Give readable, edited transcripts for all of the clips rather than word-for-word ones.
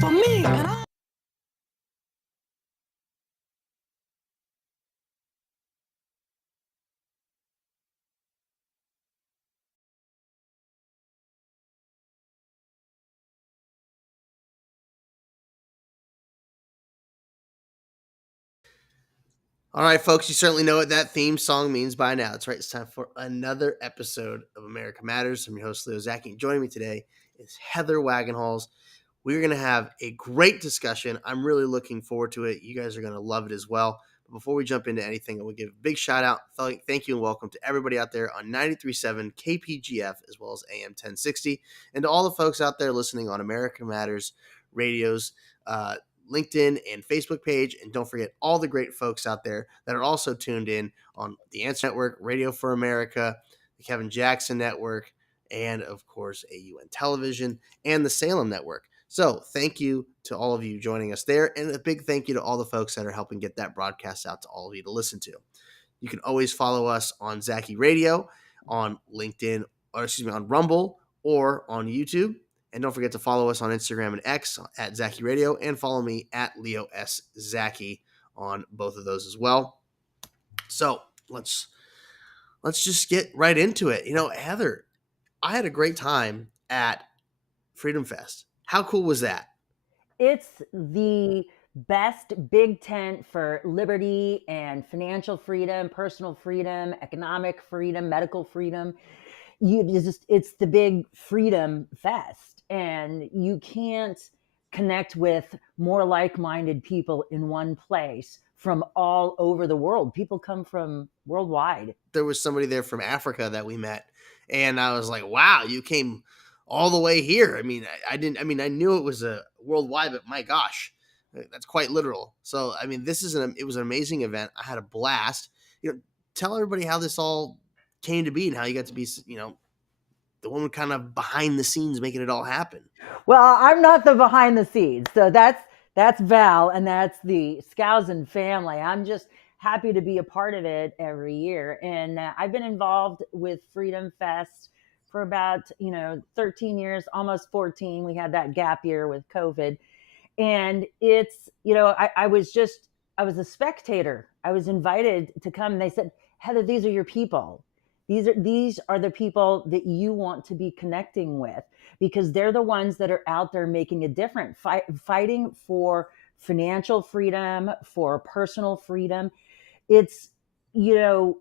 for me, and All right, folks, you certainly know what that theme song means by now. That's right. It's time for another episode of America Matters. I'm your host, Leo Zacky. Joining me today is Heather Wagenhals. We're going to have a great discussion. I'm really looking forward to it. You guys are going to love it as well. But before we jump into anything, I will give a big shout out. Thank you and welcome to everybody out there on 93.7 KPGF as well as AM 1060. And to all the folks out there listening on America Matters Radio's LinkedIn and Facebook page. And don't forget all the great folks out there that are also tuned in on the Answer Network, Radio for America, the Kevin Jackson Network, and of course, AUN Television and the Salem Network. So thank you to all of you joining us there. And a big thank you to all the folks that are helping get that broadcast out to all of you to listen to. You can always follow us on Zacky Radio, on LinkedIn, on Rumble, or on YouTube. And don't forget to follow us on Instagram and X at Zacky Radio, and follow me at Leo S. Zacky on both of those as well. So let's just get right into it. Heather, I had a great time at Freedom Fest. How cool was that? It's the best big tent for liberty and financial freedom, personal freedom, economic freedom, medical freedom. It's the big freedom fest, and you can't connect with more like-minded people in one place from all over the world. People come from worldwide. There was somebody there from Africa that we met, and I was like, wow, you came all the way here. I I knew it was a worldwide, but my gosh, that's quite literal. So, it was an amazing event. I had a blast. Tell everybody how this all came to be and how you got to be, the woman kind of behind the scenes making it all happen. Well, I'm not the behind the scenes. So that's Val, and that's the Skousen family. I'm just happy to be a part of it every year. And I've been involved with Freedom Fest for about, 13 years, almost 14. We had that gap year with COVID. And it's, I was a spectator. I was invited to come, and they said, Heather, these are your people. These are the people that you want to be connecting with, because they're the ones that are out there making a difference, fighting for financial freedom, for personal freedom. It's, we're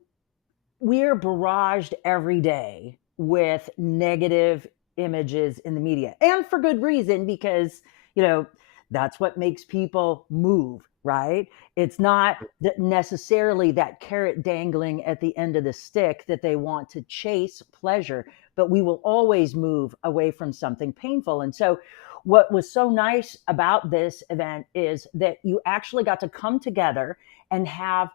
barraged every day with negative images in the media, and for good reason, because, that's what makes people move, right? It's not necessarily that carrot dangling at the end of the stick that they want to chase pleasure, but we will always move away from something painful. And so, what was so nice about this event is that you actually got to come together and have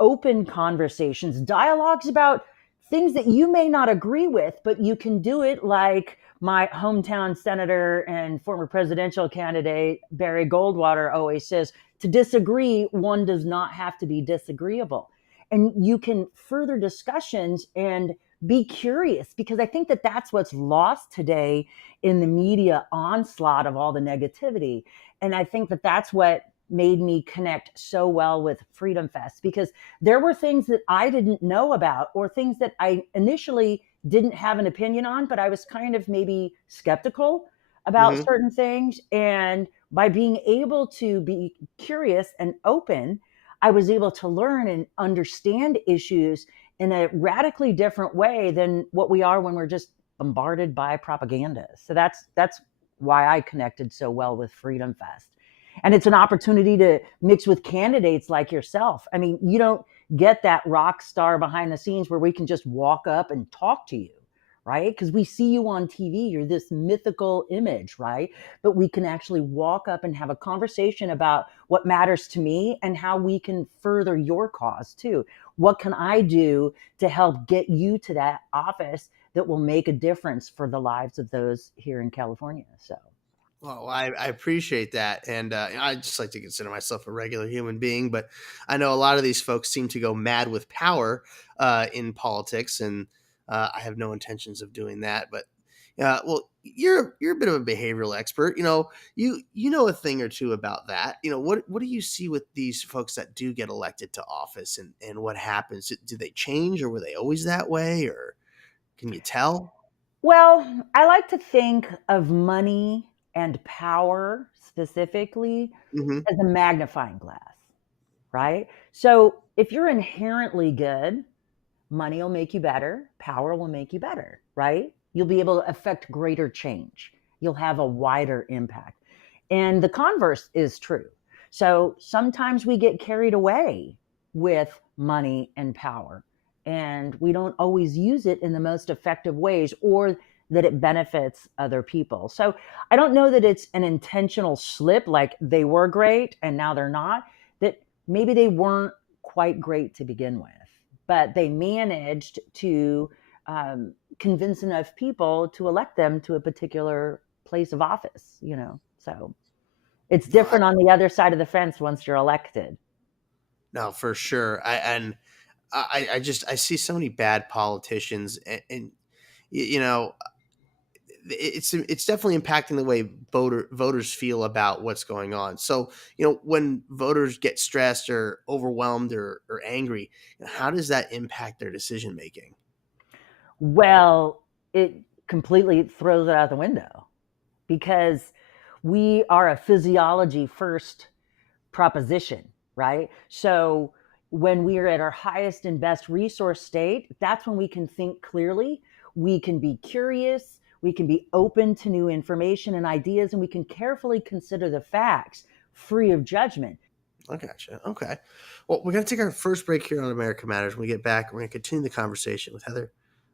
open conversations, dialogues about things that you may not agree with, but you can do it like my hometown senator and former presidential candidate, Barry Goldwater, always says, to disagree, one does not have to be disagreeable. And you can further discussions and be curious, because I think that that's what's lost today in the media onslaught of all the negativity. And I think that that's what made me connect so well with Freedom Fest, because there were things that I didn't know about, or things that I initially didn't have an opinion on, but I was kind of maybe skeptical about certain things. And by being able to be curious and open, I was able to learn and understand issues in a radically different way than what we are when we're just bombarded by propaganda. So that's why I connected so well with Freedom Fest. And it's an opportunity to mix with candidates like yourself. I mean, you don't get that rock star behind the scenes where we can just walk up and talk to you, right? Because we see you on TV, you're this mythical image, right? But we can actually walk up and have a conversation about what matters to me and how we can further your cause too. What can I do to help get you to that office that will make a difference for the lives of those here in California? So. Well, I appreciate that. And I just like to consider myself a regular human being, but I know a lot of these folks seem to go mad with power in politics, and I have no intentions of doing that. But Well, you're a bit of a behavioral expert. You know a thing or two about that. What do you see with these folks that do get elected to office, and what happens? Do they change, or were they always that way, or can you tell? Well, I like to think of money and power specifically Hmm. as a magnifying glass, right? So if you're inherently good, money will make you better, power will make you better, right? You'll be able to affect greater change. You'll have a wider impact. And the converse is true. So sometimes we get carried away with money and power, and we don't always use it in the most effective ways or that it benefits other people. So I don't know that it's an intentional slip, like they were great and now they're not, that maybe they weren't quite great to begin with, but they managed to convince enough people to elect them to a particular place of office, So it's No, different on the other side of the fence once you're elected. no, for sure. I see so many bad politicians, and you know it's definitely impacting the way voters feel about what's going on. So when voters get stressed or overwhelmed or angry, how does that impact their decision making? Well, it completely throws it out the window because we are a physiology first proposition, right? So when we are at our highest and best resource state, that's when we can think clearly. We can be curious. We can be open to new information and ideas, and we can carefully consider the facts free of judgment. I gotcha. Okay. Well, we're going to take our first break here on America Matters. When we get back, we're going to continue the conversation with Heather.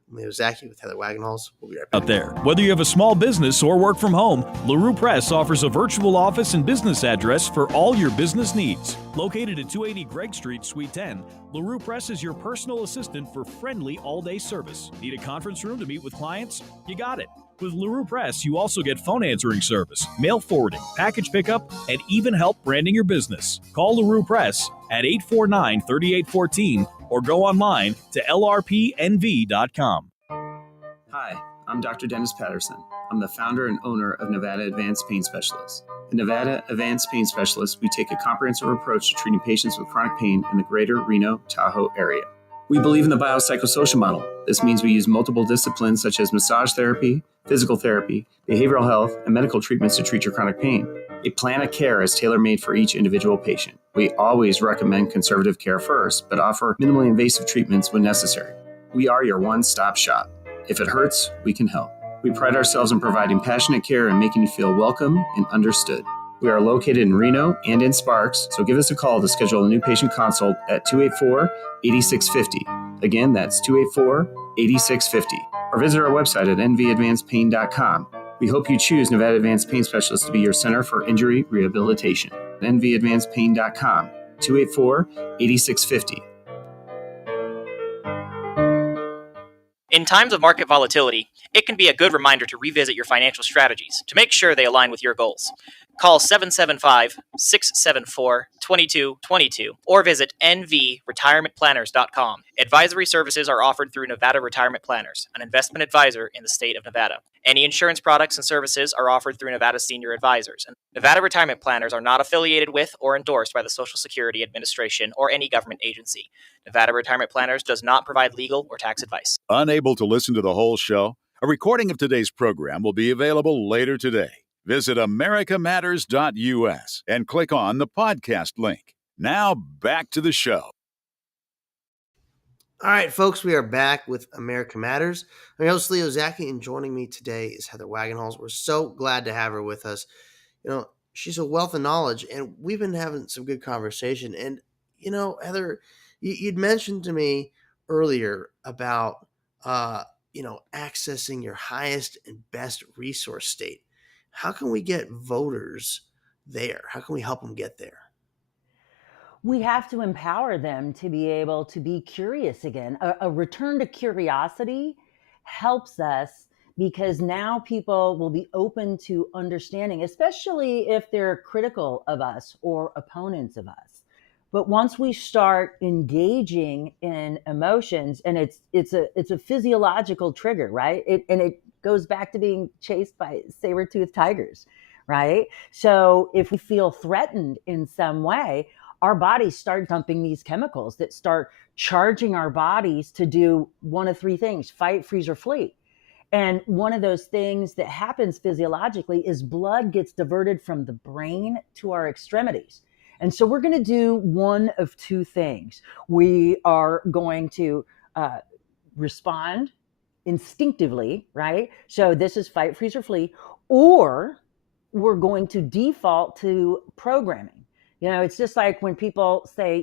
My name is Zacky with Heather Wagenhals. We'll be right Out back. there. Whether you have a small business or work from home, LaRue Press offers a virtual office and business address for all your business needs. Located at 280 Gregg Street, Suite 10, LaRue Press is your personal assistant for friendly all-day service. Need a conference room to meet with clients? You got it. With LaRue Press, you also get phone answering service, mail forwarding, package pickup, and even help branding your business. Call LaRue Press at 849-3814 or go online to lrpnv.com. Hi, I'm Dr. Dennis Patterson. I'm the founder and owner of Nevada Advanced Pain Specialists. At Nevada Advanced Pain Specialists, we take a comprehensive approach to treating patients with chronic pain in the greater Reno, Tahoe area. We believe in the biopsychosocial model. This means we use multiple disciplines such as massage therapy, physical therapy, behavioral health, and medical treatments to treat your chronic pain. A plan of care is tailor-made for each individual patient. We always recommend conservative care first, but offer minimally invasive treatments when necessary. We are your one-stop shop. If it hurts, we can help. We pride ourselves in providing passionate care and making you feel welcome and understood. We are located in Reno and in Sparks, so give us a call to schedule a new patient consult at 284-8650. Again, that's 284-8650. Or visit our website at nvadvancedpain.com. We hope you choose Nevada Advanced Pain Specialists to be your center for injury rehabilitation. nvadvancedpain.com, 284-8650. In times of market volatility, it can be a good reminder to revisit your financial strategies to make sure they align with your goals. Call 775-674-2222 or visit nvretirementplanners.com. Advisory services are offered through Nevada Retirement Planners, an investment advisor in the state of Nevada. Any insurance products and services are offered through Nevada Senior Advisors. And Nevada Retirement Planners are not affiliated with or endorsed by the Social Security Administration or any government agency. Nevada Retirement Planners does not provide legal or tax advice. Unable to listen to the whole show? A recording of today's program will be available later today. Visit americamatters.us and click on the podcast link. Now back to the show. All right, folks, we are back with America Matters. I'm your host, Leo Zacky, and joining me today is Heather Wagenhals. We're so glad to have her with us. She's a wealth of knowledge, and we've been having some good conversation. And, Heather, you'd mentioned to me earlier about, accessing your highest and best resource state. How can we get voters there? How can we help them get there? We have to empower them to be able to be curious again. A return to curiosity helps us because now people will be open to understanding, especially if they're critical of us or opponents of us. But once we start engaging in emotions, and it's a physiological trigger, right? And it goes back to being chased by saber-toothed tigers, right? So if we feel threatened in some way, our bodies start dumping these chemicals that start charging our bodies to do one of three things: fight, freeze, or flee. And one of those things that happens physiologically is blood gets diverted from the brain to our extremities. And so we're going to do one of two things. We are going to respond instinctively, right? So this is fight, freeze, or flee, or we're going to default to programming. It's just like when people say,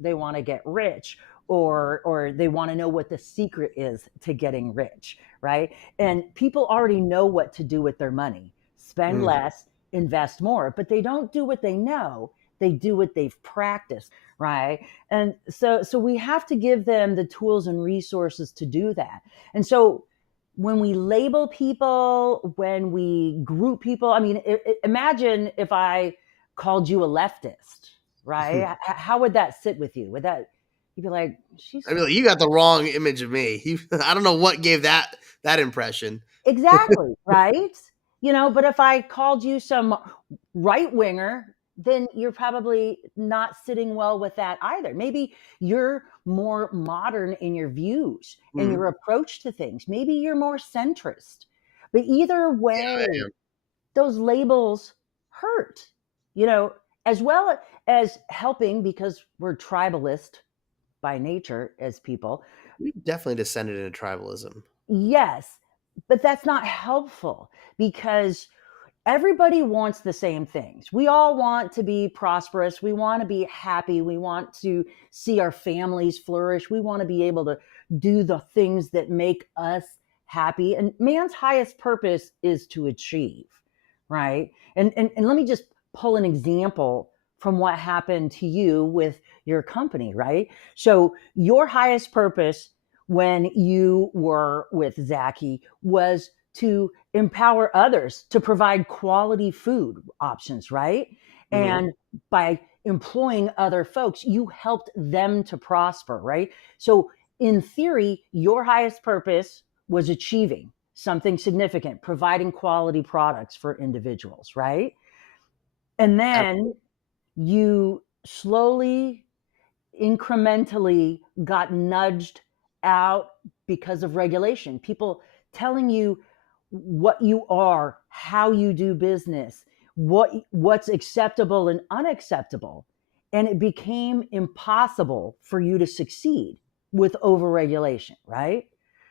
they want to get rich, or they want to know what the secret is to getting rich, right? And people already know what to do with their money: spend less, invest more. But they don't do what they know, they do what they've practiced, right? And so we have to give them the tools and resources to do that. And so when we label people, when we group people, I mean, imagine if I called you a leftist, right? How would that sit with you? You'd be like, I mean, you got the wrong image of me. I don't know what gave that impression. Exactly, right? But if I called you some right winger, then you're probably not sitting well with that either. Maybe you're more modern in your views and your approach to things. Maybe you're more centrist. But either way, those labels hurt, as well as helping, because we're tribalist by nature as people. We definitely descended into tribalism. Yes, but that's not helpful, because everybody wants the same things. We all want to be prosperous. We want to be happy. We want to see our families flourish. We want to be able to do the things that make us happy. And man's highest purpose is to achieve, right? And let me just pull an example from what happened to you with your company, right? So your highest purpose when you were with Zacky was to empower others to provide quality food options, right? And by employing other folks, you helped them to prosper, right? So in theory, your highest purpose was achieving something significant, providing quality products for individuals, right? And then you slowly, incrementally got nudged out because of regulation. People telling you what you are, how you do business, what's acceptable and unacceptable. And it became impossible for you to succeed with overregulation, right?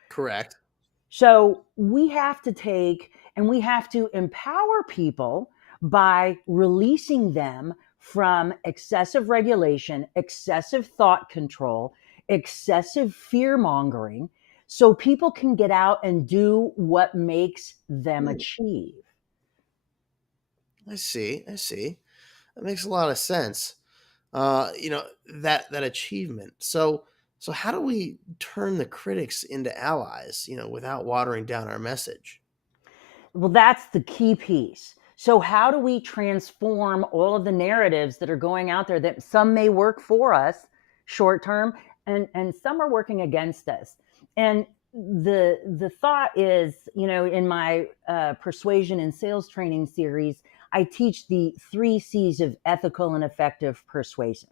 Correct. So we have to take and we have to empower people by releasing them from excessive regulation, excessive thought control, excessive fear mongering, so people can get out and do what makes them achieve. I see. That makes a lot of sense. That achievement. So how do we turn the critics into allies, without watering down our message? Well, that's the key piece. So how do we transform all of the narratives that are going out there, that some may work for us short term and some are working against us? And the thought is, in my persuasion and sales training series, I teach the 3 C's of ethical and effective persuasion.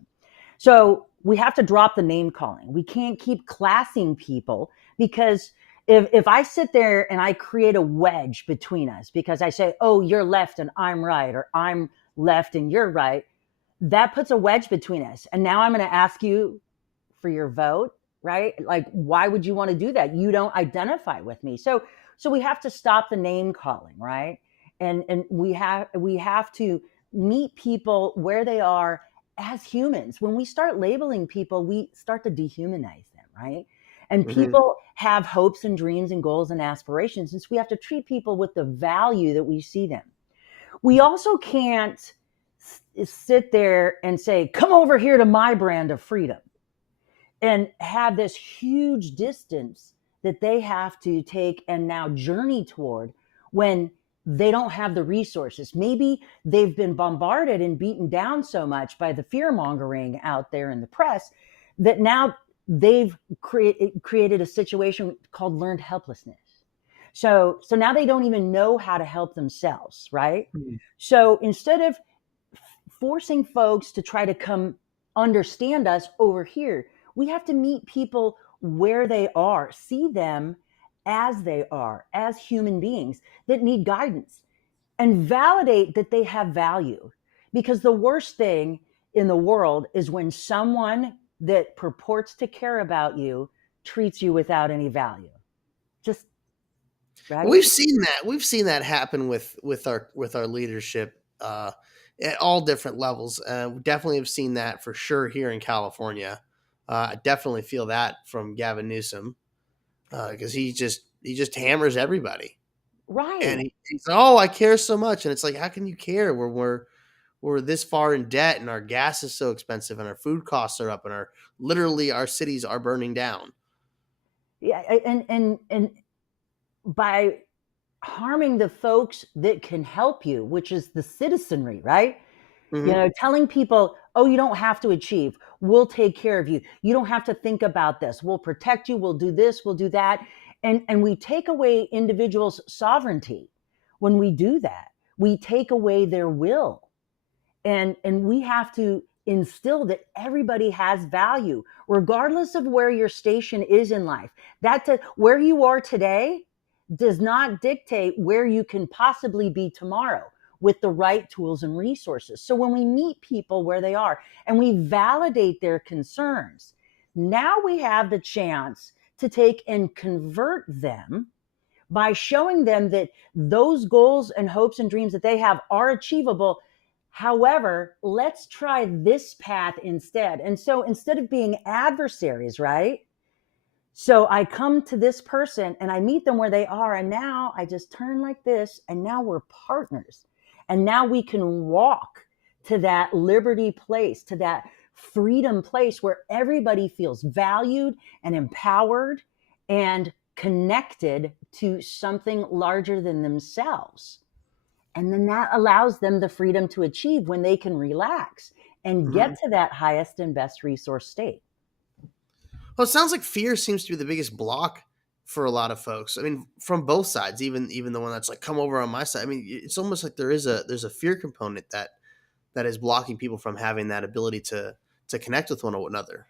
So we have to drop the name calling. We can't keep classing people, because if I sit there and I create a wedge between us because I say, oh, you're left and I'm right, or I'm left and you're right, that puts a wedge between us. And now I'm going to ask you for your vote, right? Like, why would you want to do that? You don't identify with me. So we have to stop the name calling, right? And we have to meet people where they are as humans. When we start labeling people, we start to dehumanize them, right? And people have hopes and dreams and goals and aspirations. And so we have to treat people with the value that we see them. We also can't sit there and say, come over here to my brand of freedom, and have this huge distance that they have to take and now journey toward when they don't have the resources. Maybe they've been bombarded and beaten down so much by the fear mongering out there in the press that now they've created a situation called learned helplessness. So now they don't even know how to help themselves, right? Mhm. So instead of forcing folks to try to come understand us over here, we have to meet people where they are, see them as they are, as human beings that need guidance, and validate that they have value. Because the worst thing in the world is when someone that purports to care about you treats you without any value. Just Well, right. we've seen that happen with our leadership at all different levels. We definitely have seen that for sure here in California. I definitely feel that from Gavin Newsom because he just hammers everybody, and Right. he's like, oh, I care so much, and it's like, how can you care when we're this far in debt and our gas is so expensive and our food costs are up and our cities are burning down. Yeah. And by harming the folks that can help you, which is the citizenry, right? Hmm. Telling people, oh, you don't have to achieve. We'll take care of you. You don't have to think about this. We'll protect you. We'll do this. We'll do that. And we take away individuals' sovereignty when we do that. We take away their will. And we have to instill that everybody has value, regardless of where your station is in life. Where you are today does not dictate where you can possibly be tomorrow with the right tools and resources. So when we meet people where they are and we validate their concerns, now we have the chance to take and convert them by showing them that those goals and hopes and dreams that they have are achievable. However, let's try this path instead. And so instead of being adversaries, right? So I come to this person and I meet them where they are. And now I just turn like this. And now we're partners. And now we can walk to that liberty place, to that freedom place where everybody feels valued and empowered and connected to something larger than themselves. And then that allows them the freedom to achieve when they can relax and Hmm. get to that highest and best resource state. Well, it sounds like fear seems to be the biggest block for a lot of folks. I mean, from both sides, even the one that's like, come over on my side. I mean, it's almost like there's a fear component that is blocking people from having that ability to connect with one another.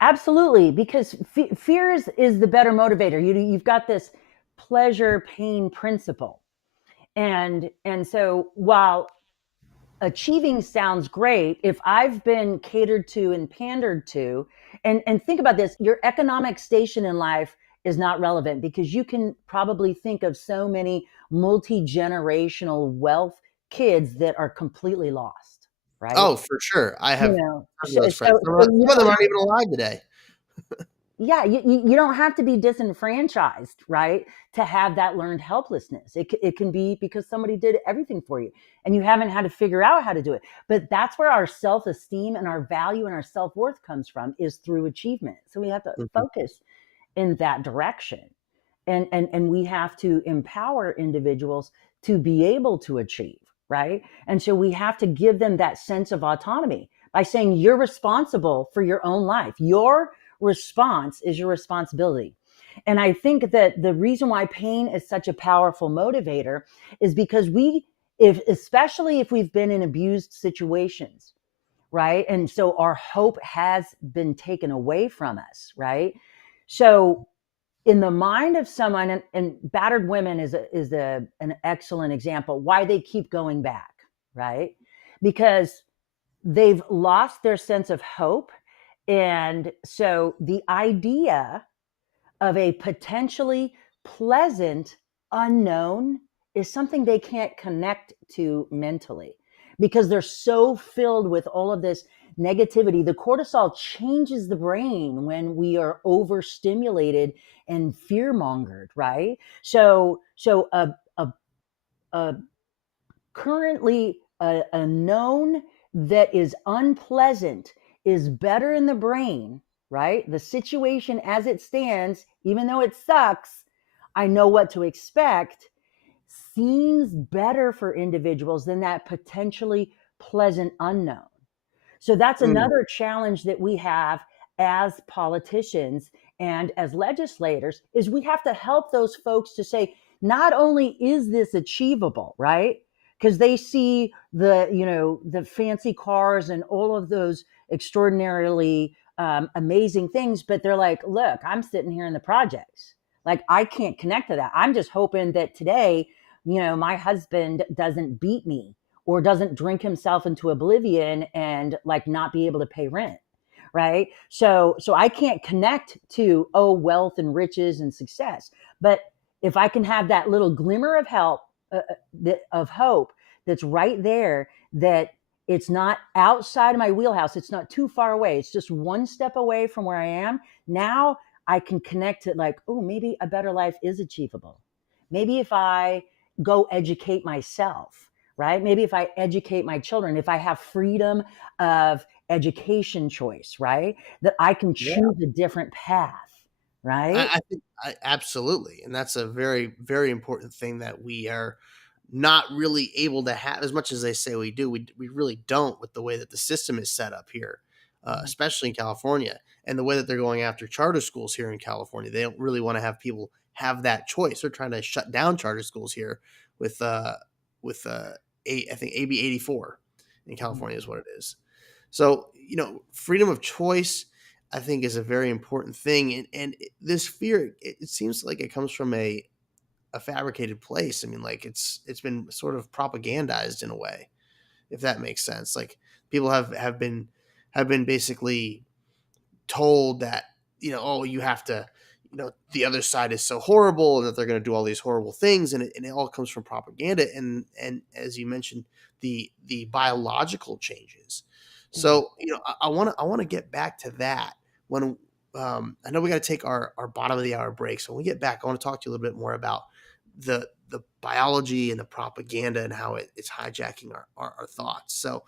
Absolutely, because fear is the better motivator. You've got this pleasure pain principle, and so while achieving sounds great, if I've been catered to and pandered to, and think about this, your economic station in life is not relevant because you can probably think of so many multi-generational wealth kids that are completely lost, right? Oh, for sure. I You have know, tons so of those friends. so, Some so of you some of them don't aren't even alive today. yeah, you don't have to be disenfranchised, right, to have that learned helplessness. It can be because somebody did everything for you and you haven't had to figure out how to do it. But that's where our self-esteem and our value and our self-worth comes from, is through achievement. So we have to Mhm. focus in that direction. And we have to empower individuals to be able to achieve, right? And so we have to give them that sense of autonomy by saying you're responsible for your own life. Your response is your responsibility. And I think that the reason why pain is such a powerful motivator is because if especially if we've been in abused situations, right? And so our hope has been taken away from us, right? So in the mind of someone, and battered women is an excellent example why they keep going back, right? Because they've lost their sense of hope. And so the idea of a potentially pleasant unknown is something they can't connect to mentally because they're so filled with all of this negativity. The cortisol changes the brain when we are overstimulated and fear mongered, right? So a currently a known that is unpleasant is better in the brain, right? The situation as it stands, even though it sucks, I know what to expect, seems better for individuals than that potentially pleasant unknown. So that's Mm. another challenge that we have as politicians and as legislators is we have to help those folks to say, not only is this achievable, right? Because they see the fancy cars and all of those extraordinarily amazing things, but they're like, look, I'm sitting here in the projects. Like, I can't connect to that. I'm just hoping that today, my husband doesn't beat me or doesn't drink himself into oblivion and like not be able to pay rent. Right. So I can't connect to, wealth and riches and success. But if I can have that little glimmer of of hope that's right there, that it's not outside of my wheelhouse, it's not too far away, it's just one step away from where I am. Now I can connect it like, maybe a better life is achievable. Maybe if I go educate myself, right? Maybe if I educate my children, if I have freedom of education choice, right? That I can choose a different path, right? I think absolutely. And that's a very, very important thing that we are not really able to have as much as they say we do. We really don't, with the way that the system is set up here, especially in California, and the way that they're going after charter schools here in California. They don't really want to have people have that choice. They're trying to shut down charter schools here with I think AB 84 in California is what it is. So, freedom of choice, I think, is a very important thing. And this fear, it seems like it comes from a fabricated place. I mean, like it's been sort of propagandized in a way, if that makes sense. Like, people have been basically told that, you have to, the other side is so horrible and that they're going to do all these horrible things. And it all comes from propaganda. And as you mentioned, the biological changes. So, I want to get back to that when, I know we got to take our bottom of the hour break. So when we get back, I want to talk to you a little bit more about the biology and the propaganda and how it's hijacking our thoughts. So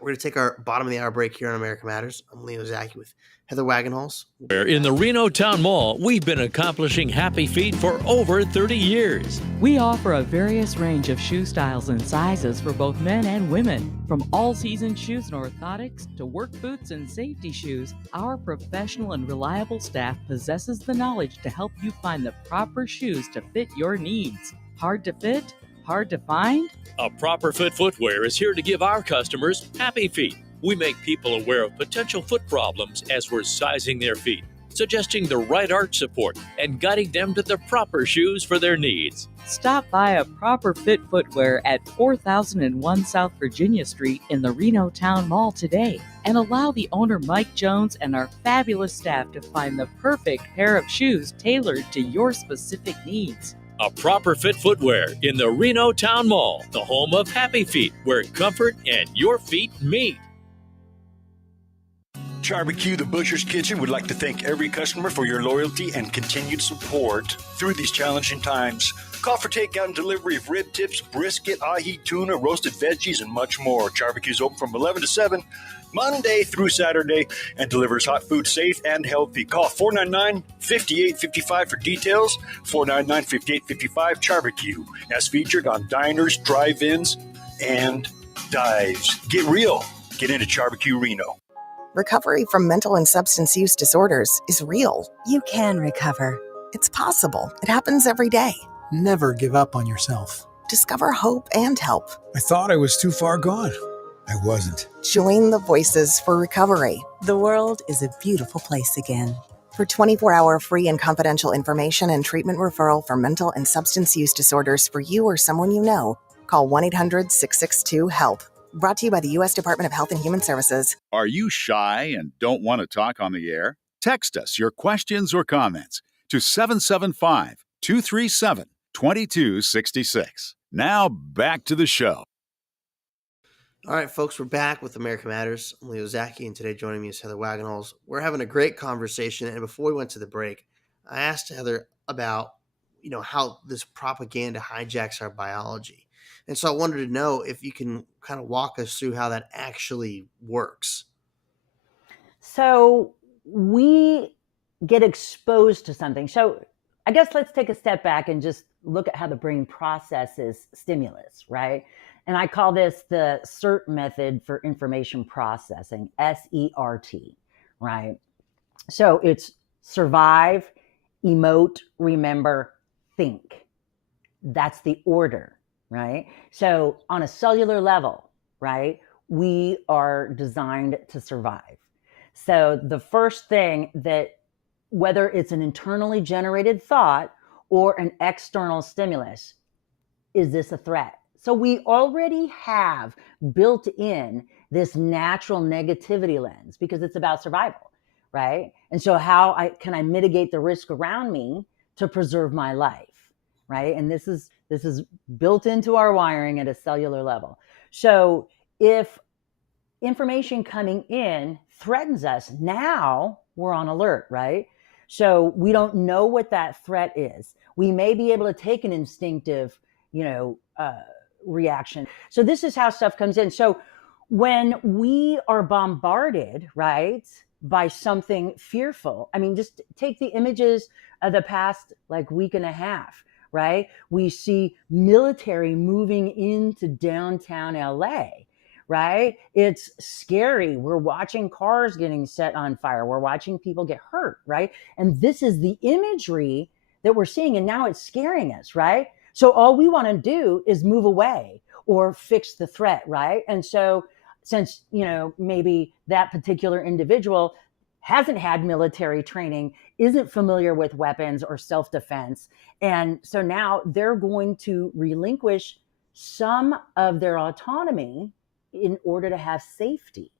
we're going to take our bottom of the hour break here on America Matters. I'm Leo Zacky with Heather Wagenhals. In the Reno Town Mall, we've been accomplishing Happy Feet for over 30 years. We offer a various range of shoe styles and sizes for both men and women. From all-season shoes and orthotics to work boots and safety shoes, our professional and reliable staff possesses the knowledge to help you find the proper shoes to fit your needs. Hard to fit? Hard to find? A Proper Fit Footwear is here to give our customers happy feet. We make people aware of potential foot problems as we're sizing their feet, suggesting the right arch support, and guiding them to the proper shoes for their needs. Stop by a Proper Fit Footwear at 4001 South Virginia Street in the Reno Town Mall today, and allow the owner Mike Jones and our fabulous staff to find the perfect pair of shoes tailored to your specific needs. A Proper Fit Footwear in the Reno Town Mall, the home of Happy Feet, where comfort and your feet meet. Barbecue, the Butcher's Kitchen, would like to thank every customer for your loyalty and continued support through these challenging times. Call for takeout and delivery of rib tips, brisket, ahi, tuna, roasted veggies, and much more. Barbecue's open from 11 to 7, Monday through Saturday, and delivers hot food safe and healthy. Call 499-5855 for details. 499-5855 Barbecue, as featured on diners, drive-ins, and dives. Get real. Get into Barbecue Reno. Recovery from mental and substance use disorders is real. You can recover. It's possible. It happens every day. Never give up on yourself. Discover hope and help. I thought I was too far gone. I wasn't. Join the Voices for Recovery. The world is a beautiful place again. For 24-hour free and confidential information and treatment referral for mental and substance use disorders for you or someone you know, call 1-800-662-HELP. Brought to you by the U.S. Department of Health and Human Services. Are you shy and don't want to talk on the air? Text us your questions or comments to 775-237-2266. Now back to the show. All right, folks, we're back with America Matters. I'm Leo Zacky, and today joining me is Heather Wagenhals. We're having a great conversation, and before we went to the break, I asked Heather about, how this propaganda hijacks our biology. And so I wanted to know if you can kind of walk us through how that actually works. So we get exposed to something. So I guess let's take a step back and just look at how the brain processes stimulus, right? And I call this the SERT method for information processing, SERT, right? So it's survive, emote, remember, think. That's the order, right? So on a cellular level, right, we are designed to survive. So the first thing that, whether it's an internally generated thought or an external stimulus, is this a threat? So we already have built in this natural negativity lens because it's about survival, right? And so can I mitigate the risk around me to preserve my life, right? And this is built into our wiring at a cellular level. So if information coming in threatens us, now we're on alert, right? So we don't know what that threat is. We may be able to take an instinctive, reaction. So this is how stuff comes in. So when we are bombarded, right, by something fearful, I mean, just take the images of the past like week and a half, right? We see military moving into downtown LA, right? It's scary. We're watching cars getting set on fire. We're watching people get hurt, right? And this is the imagery that we're seeing, and now it's scaring us, right? So all we want to do is move away or fix the threat, right? And so since, maybe that particular individual hasn't had military training, isn't familiar with weapons or self-defense, and so now they're going to relinquish some of their autonomy in order to have safety,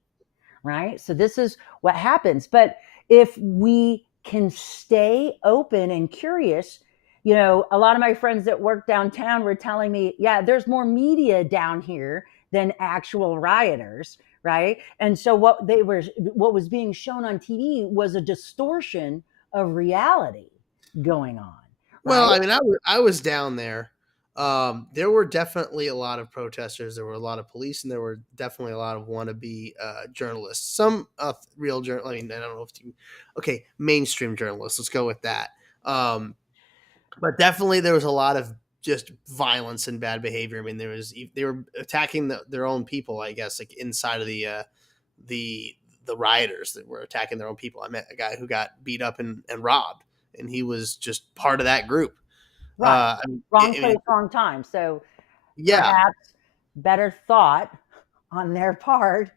right? So this is what happens. But if we can stay open and curious, a lot of my friends that work downtown were telling me, yeah, there's more media down here than actual rioters, right? And so what was being shown on TV was a distortion of reality going on. Right? Well, I mean, I was down there. There were definitely a lot of protesters. There were a lot of police, and there were definitely a lot of wannabe journalists. Some real journalists. I mean, I don't know if okay, mainstream journalists. Let's go with that. But definitely there was a lot of just violence and bad behavior. I mean, they were attacking their own people, I guess, like inside of the rioters that were attacking their own people. I met a guy who got beat up and robbed, and he was just part of that group. Right. Wrong place, wrong time. So perhaps better thought on their part.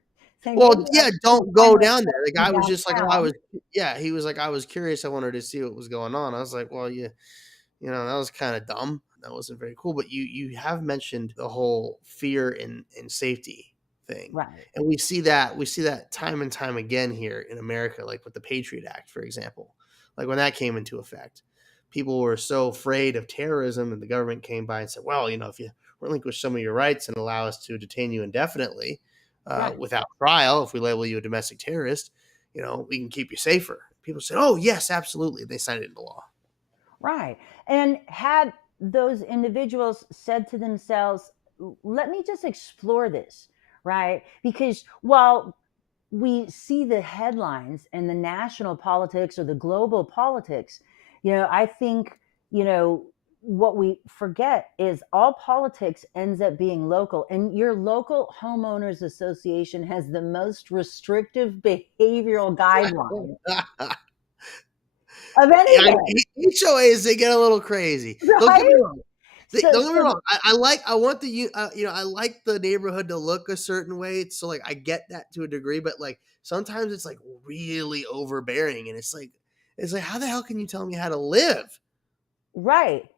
Well, yeah, don't go down there. The guy was just like, he was like, I was curious. I wanted to see what was going on. I was like, well, that was kind of dumb. That wasn't very cool. But you have mentioned the whole fear and safety thing. Right. And we see that time and time again here in America, like with the Patriot Act, for example. Like when that came into effect, people were so afraid of terrorism, and the government came by and said, well, if you relinquish some of your rights and allow us to detain you indefinitely without trial, if we label you a domestic terrorist, we can keep you safer. People said, oh, yes, absolutely. They signed it into law. Right. And had those individuals said to themselves, let me just explore this, right? Because while we see the headlines and the national politics or the global politics, I think, what we forget is all politics ends up being local, and your local homeowners association has the most restrictive behavioral guidelines of anything. HOAs, they get a little crazy. Right? Don't get me wrong. Don't get me wrong. I like the neighborhood to look a certain way. So like I get that to a degree, but like sometimes it's like really overbearing, and it's like how the hell can you tell me how to live? Right.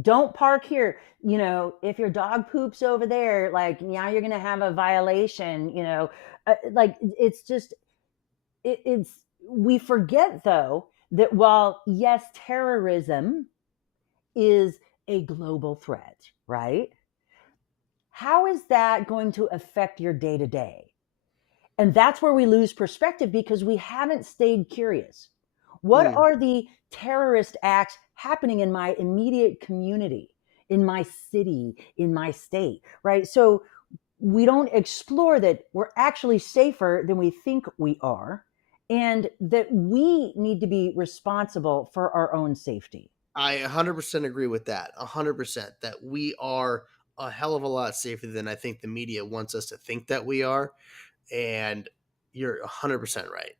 Don't park here. If your dog poops over there, like now you're going to have a violation, like it's just, we forget though, that while yes, terrorism is a global threat, right? How is that going to affect your day to day? And that's where we lose perspective because we haven't stayed curious. What are the terrorist acts happening in my immediate community, in my city, in my state, right? So we don't explore that we're actually safer than we think we are, and that we need to be responsible for our own safety. I 100% agree with that. 100% that we are a hell of a lot safer than I think the media wants us to think that we are. And you're 100% right.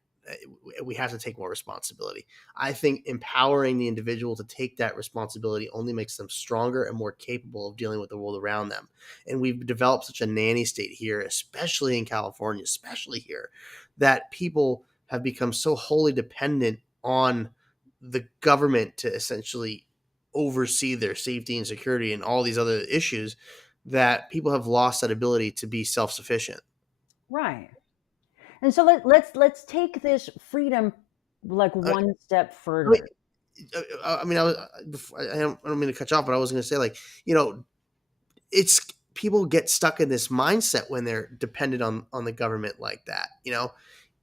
we have to take more responsibility. I think empowering the individual to take that responsibility only makes them stronger and more capable of dealing with the world around them. And we've developed such a nanny state here, especially in California, especially here, that people have become so wholly dependent on the government to essentially oversee their safety and security and all these other issues, that people have lost that ability to be self-sufficient. Right. And so let's take this freedom like one step further. I mean, I don't mean to cut you off, but I was going to say, like, it's people get stuck in this mindset when they're dependent on the government like that.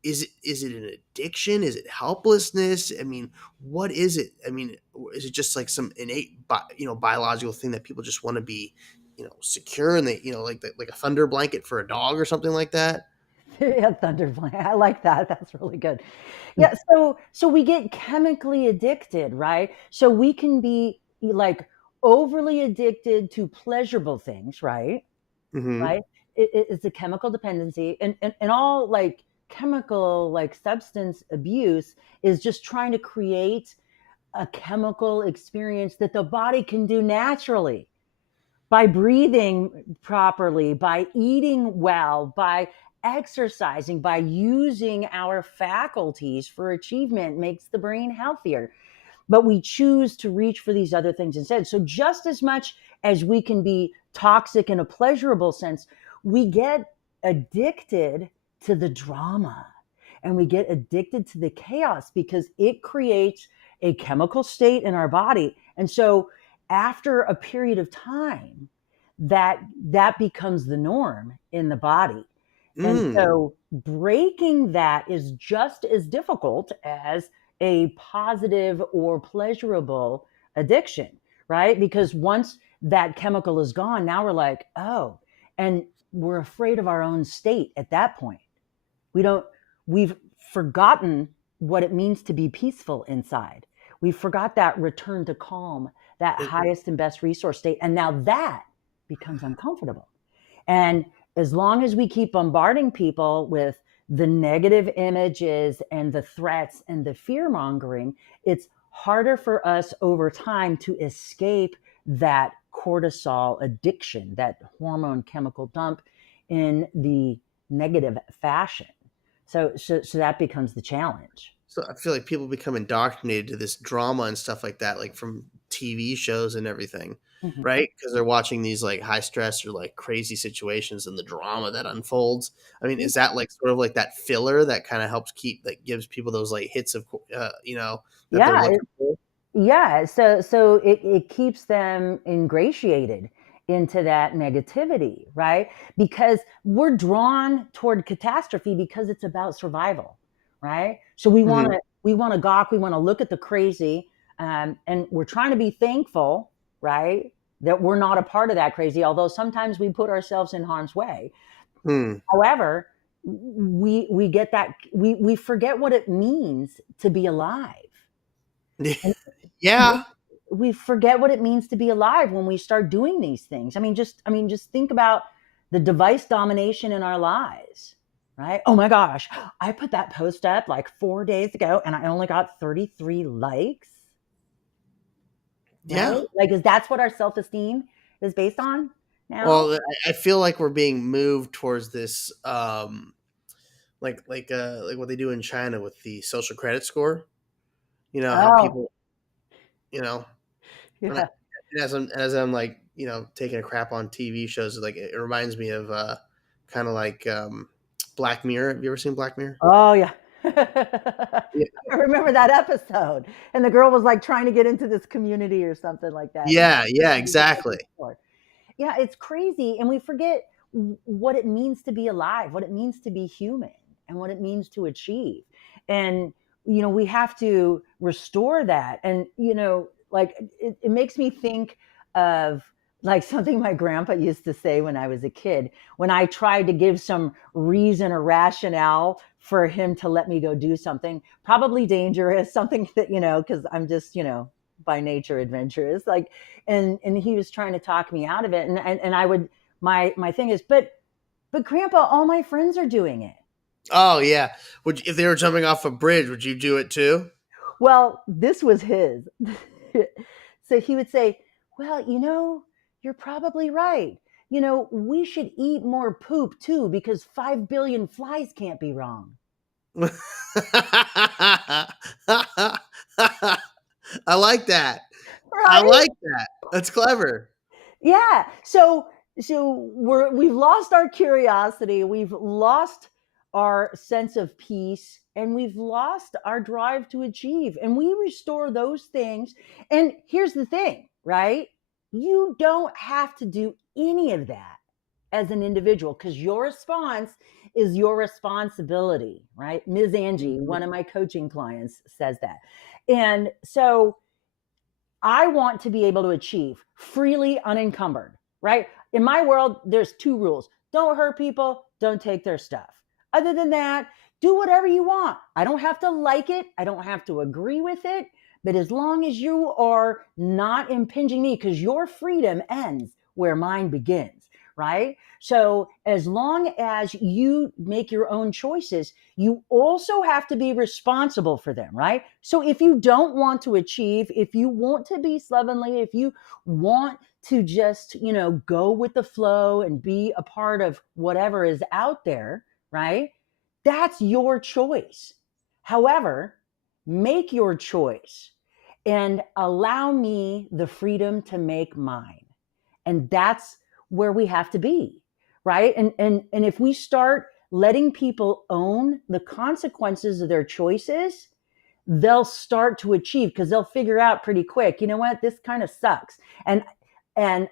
Is it an addiction? Is it helplessness? I mean, what is it? I mean, is it just like some innate, biological thing that people just want to be, secure, and they, like a thunder blanket for a dog or something like that? Yeah, Thunderfly. I like that. That's really good. Yeah, so we get chemically addicted, right? So we can be like overly addicted to pleasurable things, right? Mm-hmm. Right? It's a chemical dependency, and all like chemical like substance abuse is just trying to create a chemical experience that the body can do naturally by breathing properly, by eating well, by exercising, by using our faculties for achievement makes the brain healthier. But we choose to reach for these other things instead. So just as much as we can be toxic in a pleasurable sense, we get addicted to the drama and we get addicted to the chaos because it creates a chemical state in our body. And so after a period of time, that becomes the norm in the body. And so breaking that is just as difficult as a positive or pleasurable addiction, right? Because once that chemical is gone, now we're like, oh, and we're afraid of our own state at that point. We've forgotten what it means to be peaceful inside. We forgot that return to calm, that highest and best resource state. And now that becomes uncomfortable. And as long as we keep bombarding people with the negative images and the threats and the fear mongering, it's harder for us over time to escape that cortisol addiction, that hormone chemical dump in the negative fashion. So that becomes the challenge. So I feel like people become indoctrinated to this drama and stuff like that, like from TV shows and everything, right? Because they're watching these like high stress or like crazy situations and the drama that unfolds. I mean, is that like sort of like that filler that kind of helps gives people those like hits of, that they're looking for? Yeah. So it keeps them ingratiated into that negativity, right? Because we're drawn toward catastrophe because it's about survival, right? So we want to gawk, we want to look at the crazy, and we're trying to be thankful, right, that we're not a part of that crazy. Although sometimes we put ourselves in harm's way. However, we get that we forget what it means to be alive. Yeah. We forget what it means to be alive when we start doing these things. I mean, just think about the device domination in our lives, right? Oh my gosh, I put that post up like 4 days ago and I only got 33 likes. Right? Yeah. Like, is that's what our self-esteem is based on now? Well, I feel like we're being moved towards this, like what they do in China with the social credit score. How people, Yeah. and as I'm like, taking a crap on TV shows, like it reminds me of kind of like Black Mirror. Have you ever seen Black Mirror? Oh yeah. Yeah. I remember that episode. And the girl was like trying to get into this community or something like that. Yeah, exactly. Yeah, it's crazy. And we forget what it means to be alive, what it means to be human, and what it means to achieve. And, we have to restore that. And, like it makes me think of like something my grandpa used to say when I was a kid, when I tried to give some reason or rationale for him to let me go do something probably dangerous, something that, because I'm just, by nature adventurous, like, and he was trying to talk me out of it. And I would, my thing is, but grandpa, all my friends are doing it. Oh yeah. If they were jumping off a bridge, would you do it too? Well, this was his. So he would say, well, you're probably right. We should eat more poop too, because 5 billion flies can't be wrong. I like that. Right? I like that. That's clever. Yeah. So we've lost our curiosity, we've lost our sense of peace, and we've lost our drive to achieve. And we restore those things. And here's the thing, right? You don't have to do any of that as an individual, because your response is your responsibility, right? Ms. Angie, one of my coaching clients, says that. And so I want to be able to achieve freely, unencumbered, right? In my world, there's 2 rules. Don't hurt people, don't take their stuff. Other than that, do whatever you want. I don't have to like it, I don't have to agree with it, but as long as you are not impinging me, because your freedom ends where mine begins, right? So as long as you make your own choices, you also have to be responsible for them, right? So if you don't want to achieve, if you want to be slovenly, if you want to just, go with the flow and be a part of whatever is out there, right? That's your choice. However, make your choice and allow me the freedom to make mine. And that's where we have to be, right? And if we start letting people own the consequences of their choices, they'll start to achieve, because they'll figure out pretty quick, you know what, this kind of sucks. And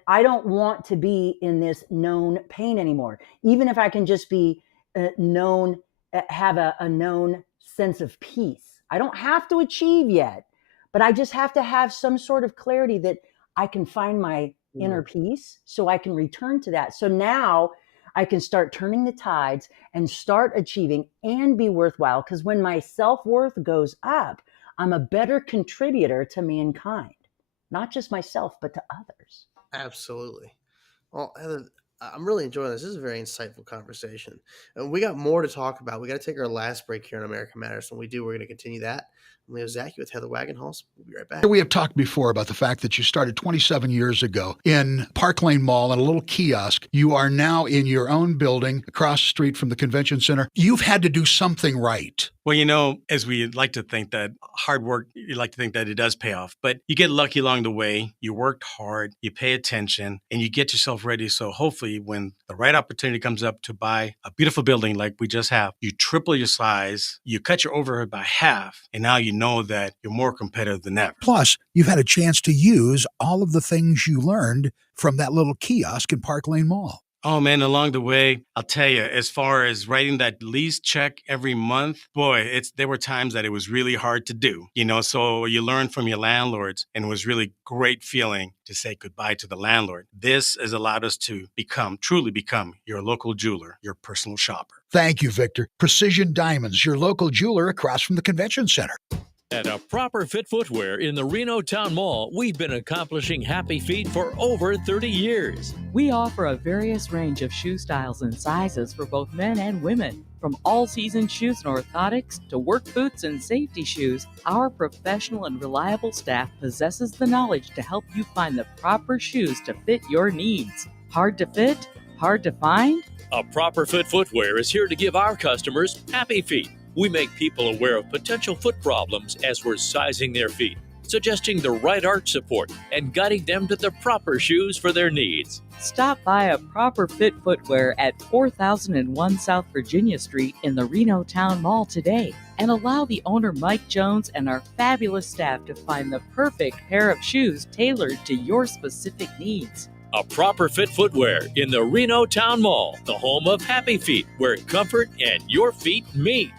I don't want to be in this known pain anymore. Even if I can just be known, have a known sense of peace. I don't have to achieve yet, but I just have to have some sort of clarity that I can find my inner peace, so I can return to that. So now I can start turning the tides and start achieving and be worthwhile, because when my self-worth goes up, I'm a better contributor to mankind, not just myself, but to others. Absolutely. Well, Heather, I'm really enjoying this. This is a very insightful conversation. And we got more to talk about. We got to take our last break here on America Matters. When we do, we're going to continue that. I'm Leo Zacky with Heather Wagenhals. We'll be right back. We have talked before about the fact that you started 27 years ago in Park Lane Mall in a little kiosk. You are now in your own building across the street from the convention center. You've had to do something right. Well, as we like to think that hard work, you like to think that it does pay off, but you get lucky along the way. You worked hard, you pay attention, and you get yourself ready. So hopefully when the right opportunity comes up to buy a beautiful building like we just have, you triple your size, you cut your overhead by half, and now you know that you're more competitive than ever. Plus, you've had a chance to use all of the things you learned from that little kiosk in Park Lane Mall. Oh, man, along the way, I'll tell you, as far as writing that lease check every month, boy, there were times that it was really hard to do, so you learn from your landlords, and it was really great feeling to say goodbye to the landlord. This has allowed us to truly become your local jeweler, your personal shopper. Thank you, Victor. Precision Diamonds, your local jeweler across from the convention center. At A Proper Fit Footwear in the Reno Town Mall, we've been accomplishing happy feet for over 30 years. We offer a various range of shoe styles and sizes for both men and women. From all-season shoes and orthotics to work boots and safety shoes, our professional and reliable staff possesses the knowledge to help you find the proper shoes to fit your needs. Hard to fit? Hard to find? A Proper Fit Footwear is here to give our customers happy feet. We make people aware of potential foot problems as we're sizing their feet, suggesting the right arch support, and guiding them to the proper shoes for their needs. Stop by A Proper Fit Footwear at 4001 South Virginia Street in the Reno Town Mall today, and allow the owner Mike Jones and our fabulous staff to find the perfect pair of shoes tailored to your specific needs. A Proper Fit Footwear in the Reno Town Mall, the home of happy feet, where comfort and your feet meet.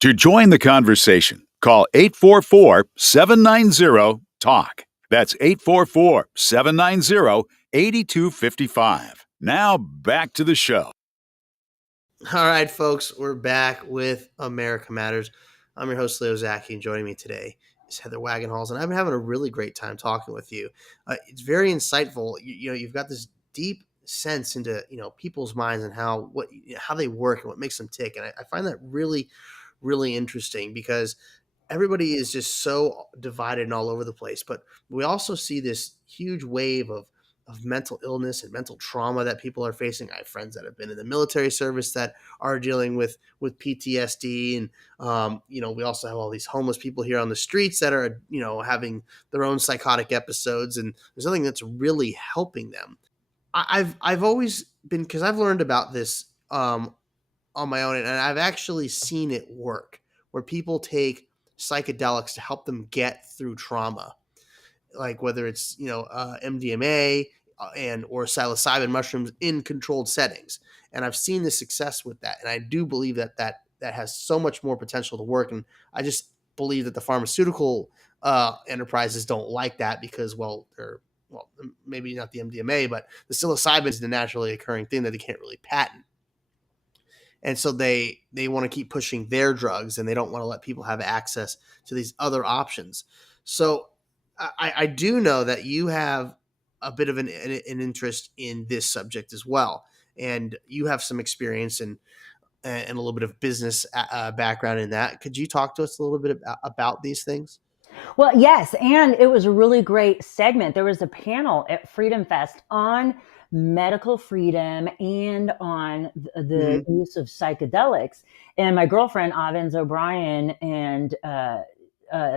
To join the conversation, call 844-790-TALK. That's 844-790-8255. Now back to the show. All right, folks, we're back with America Matters. I'm your host, Leo Zacky, and joining me today is Heather Wagenhals, and I've been having a really great time talking with you. It's very insightful. You've got this deep sense into, people's minds and how they work and what makes them tick. And I find that really, really interesting because everybody is just so divided and all over the place. But we also see this huge wave of mental illness and mental trauma that people are facing. I have friends that have been in the military service that are dealing with PTSD. And, we also have all these homeless people here on the streets that are, having their own psychotic episodes. And there's nothing that's really helping them. I've always been, because I've learned about this on my own, and I've actually seen it work where people take psychedelics to help them get through trauma, like whether it's MDMA or psilocybin mushrooms in controlled settings. And I've seen the success with that, and I do believe that has so much more potential to work. And I just believe that the pharmaceutical enterprises don't like that because, they're maybe not the MDMA, but the psilocybin is the naturally occurring thing that they can't really patent. And so they want to keep pushing their drugs, and they don't want to let people have access to these other options. So I do know that you have a bit of an interest in this subject as well. And you have some experience and a little bit of business background in that. Could you talk to us a little bit about these things? Well, yes. And it was a really great segment. There was a panel at Freedom Fest on medical freedom and on the use of psychedelics. And my girlfriend, Avens O'Brien, and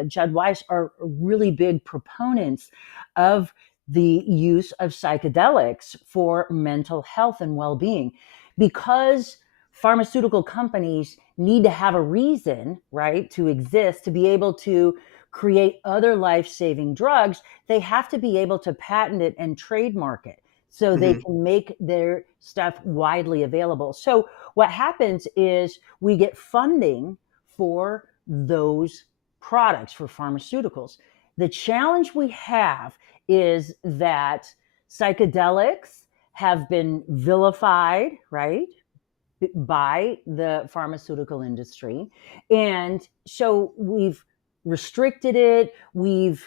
Judd Weiss are really big proponents of the use of psychedelics for mental health and well-being, because pharmaceutical companies need to have a reason, right, to exist, to be able to create other life-saving drugs. They have to be able to patent it and trademark it so they can make their stuff widely available. So what happens is we get funding for those products, for pharmaceuticals. The challenge we have is that psychedelics have been vilified, right, by the pharmaceutical industry. And so we've restricted it, we've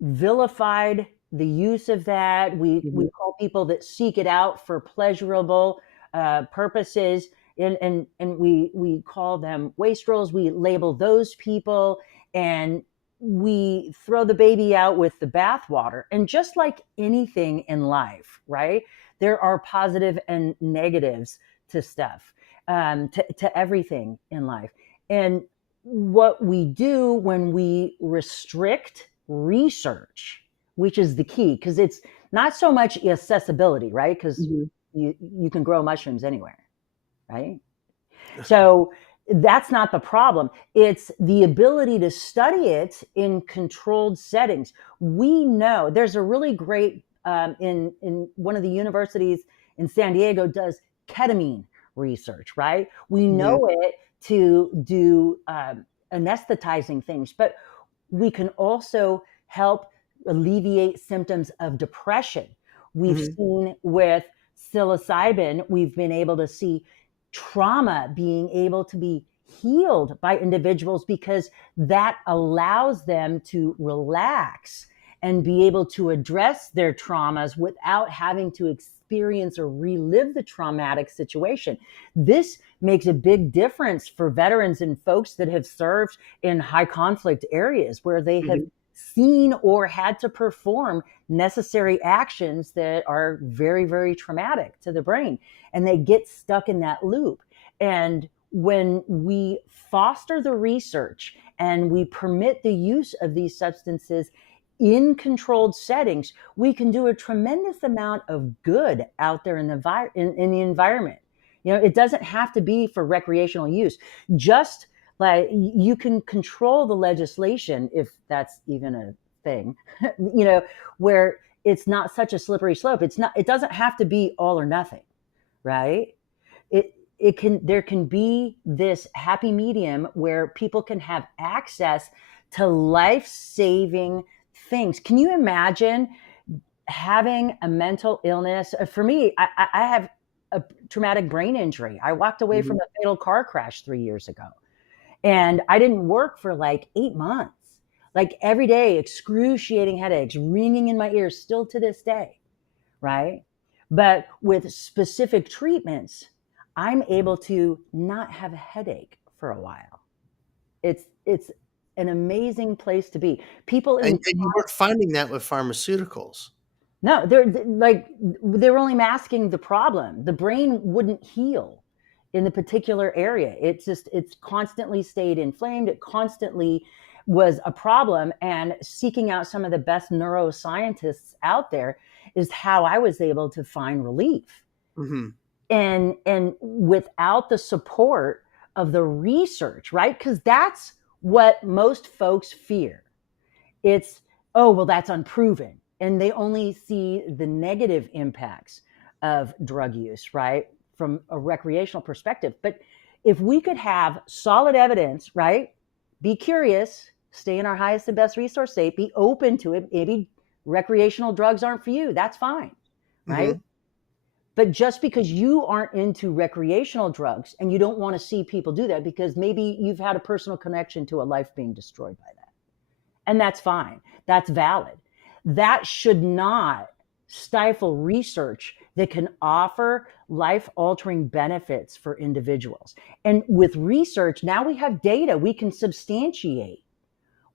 vilified the use of that. We call people that seek it out for pleasurable purposes, and we call them wastrels. We label those people, and we throw the baby out with the bathwater. And just like anything in life, right, there are positive and negatives to stuff, to everything in life. And what we do when we restrict research, which is the key, because it's not so much accessibility, right? Because you can grow mushrooms anywhere, right? So that's not the problem. It's the ability to study it in controlled settings. We know there's a really great, in one of the universities in San Diego does ketamine research, right? We know it to do anesthetizing things, but we can also help alleviate symptoms of depression. We've seen with psilocybin, we've been able to see trauma being able to be healed by individuals because that allows them to relax and be able to address their traumas without having to experience or relive the traumatic situation. This makes a big difference for veterans and folks that have served in high conflict areas where they have seen or had to perform necessary actions that are very, very traumatic to the brain. And they get stuck in that loop. And when we foster the research and we permit the use of these substances in controlled settings, we can do a tremendous amount of good out there in the environment. You know, it doesn't have to be for recreational use. Just like you can control the legislation, if that's even a thing, you know, where it's not such a slippery slope. It doesn't have to be all or nothing, right? There can be this happy medium where people can have access to life-saving things. Can you imagine having a mental illness? For me, I have a traumatic brain injury. I walked away from a fatal car crash 3 years ago. And I didn't work for like 8 months, like every day, excruciating headaches, ringing in my ears still to this day, right? But with specific treatments, I'm able to not have a headache for a while. It's an amazing place to be. People in And you weren't finding that with pharmaceuticals. No, they're only masking the problem. The brain wouldn't heal in the particular area. It's constantly stayed inflamed. It constantly was a problem. And seeking out some of the best neuroscientists out there is how I was able to find relief. Mm-hmm. And without the support of the research, right? Because that's what most folks fear. It's, oh, well, that's unproven. And they only see the negative impacts of drug use, right? From a recreational perspective. But if we could have solid evidence, right? Be curious, stay in our highest and best resource state, be open to it. Maybe recreational drugs aren't for you. That's fine, right? Mm-hmm. But just because you aren't into recreational drugs and you don't want to see people do that because maybe you've had a personal connection to a life being destroyed by that. And that's fine. That's valid. That should not stifle research that can offer life-altering benefits for individuals. And with research, now we have data. We can substantiate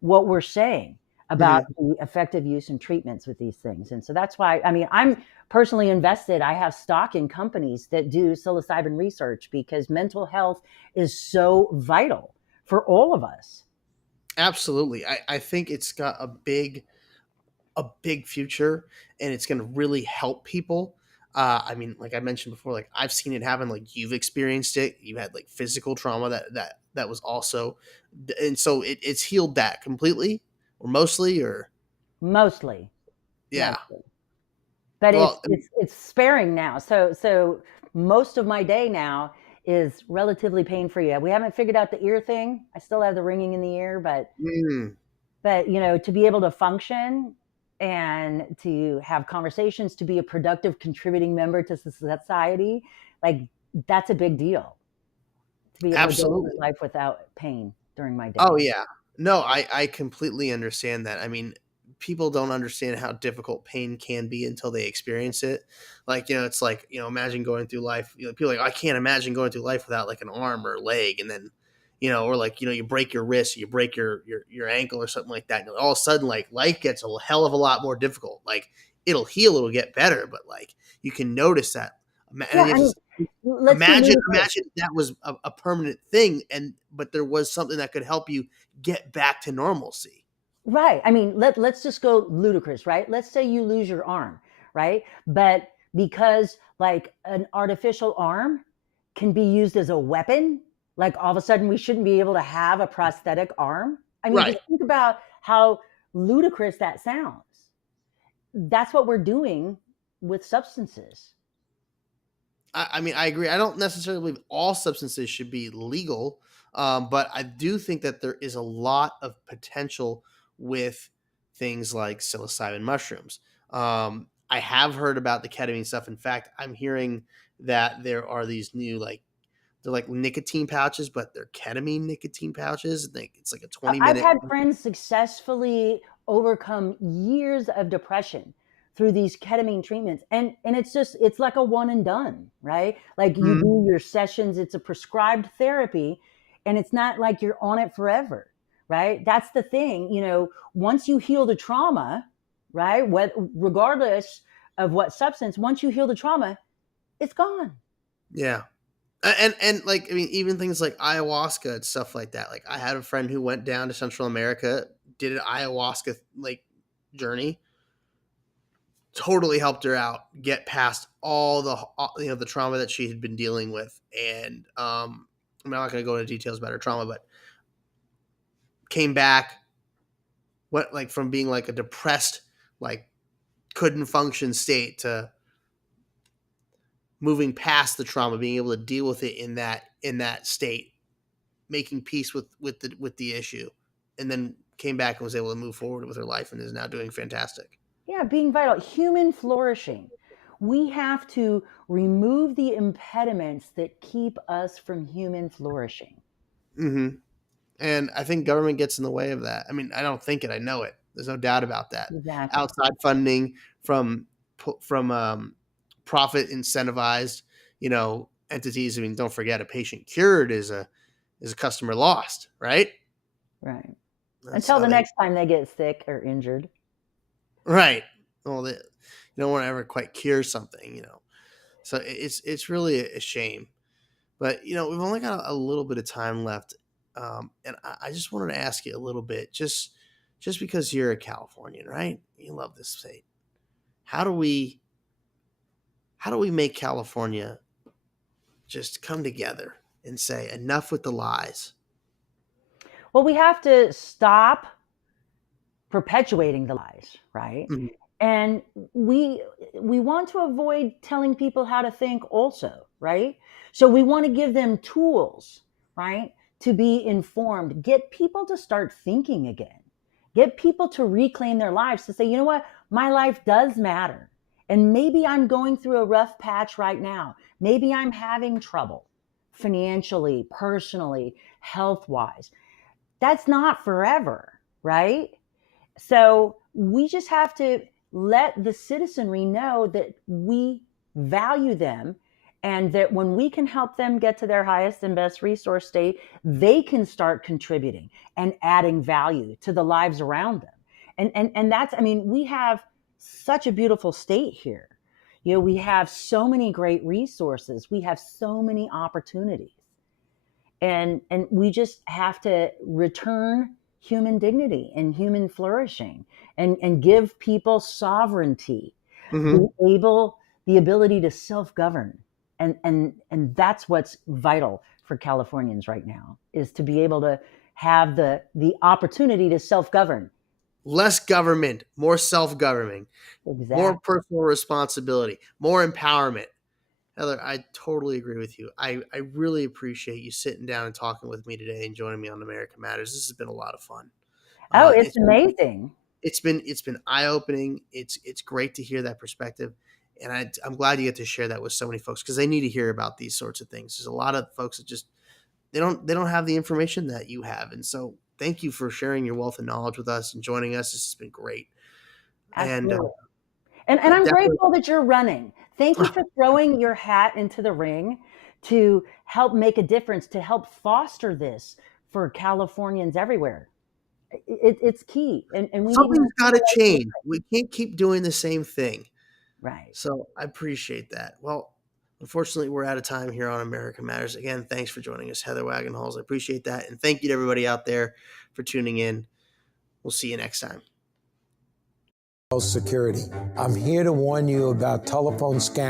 what we're saying about the effective use and treatments with these things. And so that's why, I mean, I'm personally invested. I have stock in companies that do psilocybin research because mental health is so vital for all of us. Absolutely. I think it's got a big future, and it's going to really help people. I mean, like I mentioned before, like I've seen it happen. Like you've experienced it. You had like physical trauma that was also, and so it's healed that completely or mostly or mostly. Yeah. Mostly. But well, it's sparing now. So most of my day now is relatively pain-free. We haven't figured out the ear thing. I still have the ringing in the ear, but you know, to be able to function and to have conversations, to be a productive, contributing member to society, like that's a big deal. To be able to go through life without pain during my day. Oh yeah. No, I completely understand that. I mean, people don't understand how difficult pain can be until they experience it. Like, you know, it's like, you know, imagine going through life, you know, people are like, I can't imagine going through life without like an arm or a leg. And then, you know, or like, you know, you break your wrist, you break your ankle or something like that. And all of a sudden, like life gets a hell of a lot more difficult. Like it'll heal, it'll get better, but like you can notice that. Imagine that was a permanent thing, but there was something that could help you get back to normalcy. Right. I mean, let's just go ludicrous, right? Let's say you lose your arm, right? But because like an artificial arm can be used as a weapon, like all of a sudden we shouldn't be able to have a prosthetic arm. I mean, just think about how ludicrous that sounds. That's what we're doing with substances. I mean, I agree. I don't necessarily believe all substances should be legal, but I do think that there is a lot of potential with things like psilocybin mushrooms. I have heard about the ketamine stuff. In fact, I'm hearing that there are these new they're like nicotine pouches, but they're ketamine nicotine pouches. It's like a 20-minute. I've had friends successfully overcome years of depression through these ketamine treatments. And it's like a one and done, right? Like you do your sessions, it's a prescribed therapy, and it's not like you're on it forever, right? That's the thing, you know, once you heal the trauma, right? Regardless of what substance, once you heal the trauma, it's gone. Yeah. And like, I mean, even things like ayahuasca and stuff like that. Like I had a friend who went down to Central America, did an ayahuasca like journey, totally helped her out get past all the, you know, the trauma that she had been dealing with. And I'm not going to go into details about her trauma, but came back, went like from being like a depressed, like couldn't function state to moving past the trauma, being able to deal with it in that state, making peace with the issue, and then came back and was able to move forward with her life and is now doing fantastic. Yeah, being vital, human flourishing. We have to remove the impediments that keep us from human flourishing. Mm-hmm. And I think government gets in the way of that. I mean, I don't think it. I know it. There's no doubt about that. Exactly. Outside funding from profit incentivized, entities. I mean, don't forget, a patient cured is a customer lost, right? Right. That's Until how the they, next time they get sick or injured. right. Well, you don't want to ever quite cure something, So it's really a shame. But, we've only got a little bit of time left. And I just wanted to ask you a little bit, just because you're a Californian, right? You love this state. How do we make California just come together and say enough with the lies? Well, we have to stop perpetuating the lies, right? Mhm. And we want to avoid telling people how to think also, right? So we want to give them tools, right, to be informed, get people to start thinking again, get people to reclaim their lives, to say, you know what, my life does matter. And maybe I'm going through a rough patch right now. Maybe I'm having trouble financially, personally, health wise. That's not forever, right? So we just have to let the citizenry know that we value them, and that when we can help them get to their highest and best resource state, they can start contributing and adding value to the lives around them. And that's, I mean, we have such a beautiful state here. We have so many great resources. We have so many opportunities. And we just have to return human dignity and human flourishing, and give people sovereignty, Mhm. the ability to self-govern. And that's what's vital for Californians right now, is to be able to have the opportunity to self-govern. Less government, more self-governing, more Exactly. personal responsibility, more empowerment. Heather, I totally agree with you. I really appreciate you sitting down and talking with me today and joining me on America Matters. This has been a lot of fun. Oh, it's It's amazing. been eye opening. It's great to hear that perspective, and I'm glad you get to share that with so many folks, because they need to hear about these sorts of things. There's a lot of folks that just they don't have the information that you have, and so thank you for sharing your wealth of knowledge with us and joining us. This has been great, and Absolutely. And I'm definitely. grateful that you're running. Thank you for throwing your hat into the ring to help make a difference, to help foster this for Californians everywhere. It's key. And we need more Something's got people to like you. change. We can't keep doing the same thing. Right. So I appreciate that. Well, unfortunately, we're out of time here on America Matters. Again, thanks for joining us, Heather Wagenhals. I appreciate that. And thank you to everybody out there for tuning in. We'll see you next time. Security. I'm here to warn you about telephone scam.